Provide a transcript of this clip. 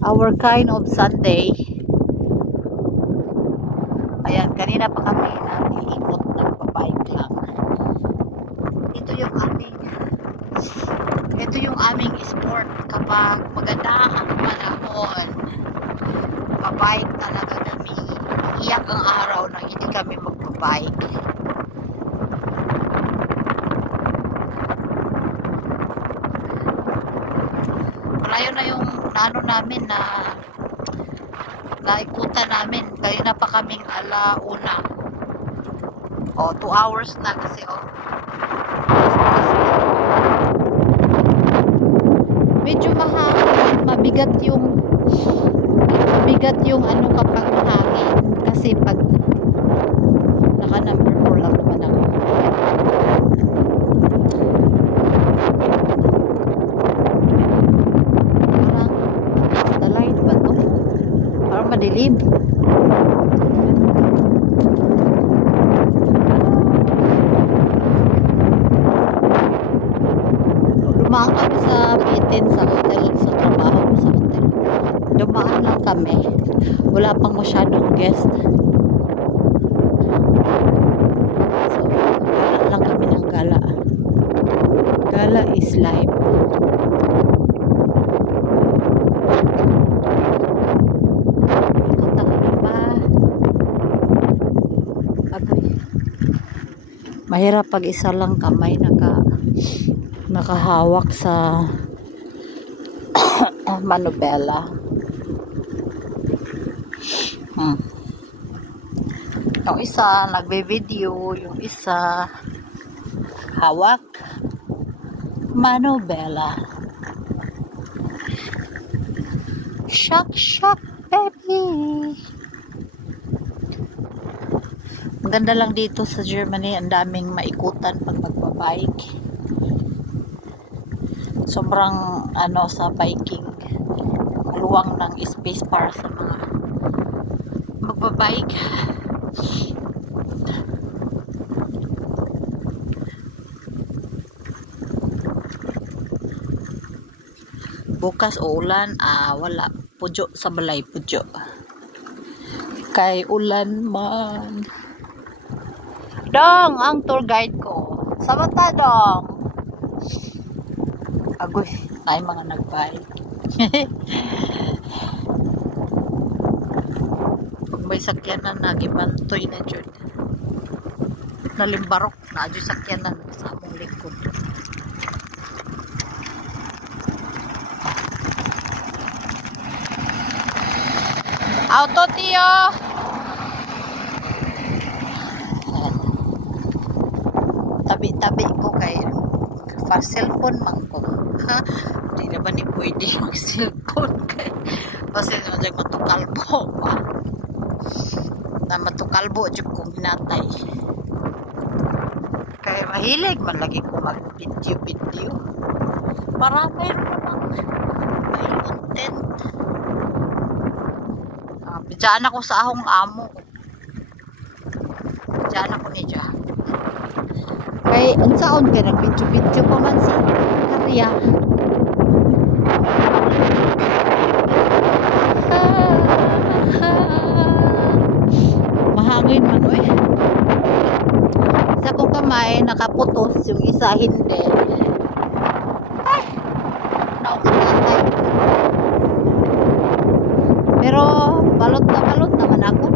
our kind of Sunday. Ayan, kanina pa kami nag-iikot, nagpa-bike lang. Ito yung aming sport kapag maganda ang panahon. Pa-bike talaga kami. Iyak ang araw na hindi kami magpa-bike. Malayo na yung namin na naikutan namin. Kanina pa kaming alauna. 2 hours na kasi medyo mahangin, mabigat yung ano kapag mahangin kasi pag naka number 4 lang naman ako. Parang the light ba to? Parang madilim. Dumaan kami sa bitin sa hotel, sa trabaho ko sa hotel. Dumaan lang kami. Wala pang masyadong guest. So, gala lang kami ng gala. Gala is life. Ikot na pa. Agoy. Mahirap pag isa lang kamay nakahawak sa manubela. Yung isa nagbe-video, yung isa hawak manubela. Shock baby. Maganda lang dito sa Germany, ang daming maikutan pag magba-bike. Sobrang sa biking, luwang ng space para sa mga magbabike. Bukas ulan, wala, pudyo sa balay, pudyo kay ulan man. Dong ang tour guide ko, samanta dong. Agoy, ay mga nagbike. Pag may sakyanan na, gibantoy na dyan. Nalimbarok na dyan sakyanan sa among likod. Auto, tiyo! Tabi-tabi ko kay cellphone man ko. Hindi naman ni pwede mag-cellphone kasi naman matukalbo pa. Na matukalbo dyan kong hinatay. Kaya mahilig man lagi ko mag-video. Para mayroon namang may content. Bidyan ako sa ahong amo. Bidyan ako ni dyan. Kay unsaon ka nag-video pa man si Karya. Mahangin man isa kong kamay nakaputos, yung isa hindi. Ay, naukatay. Pero balot naman ako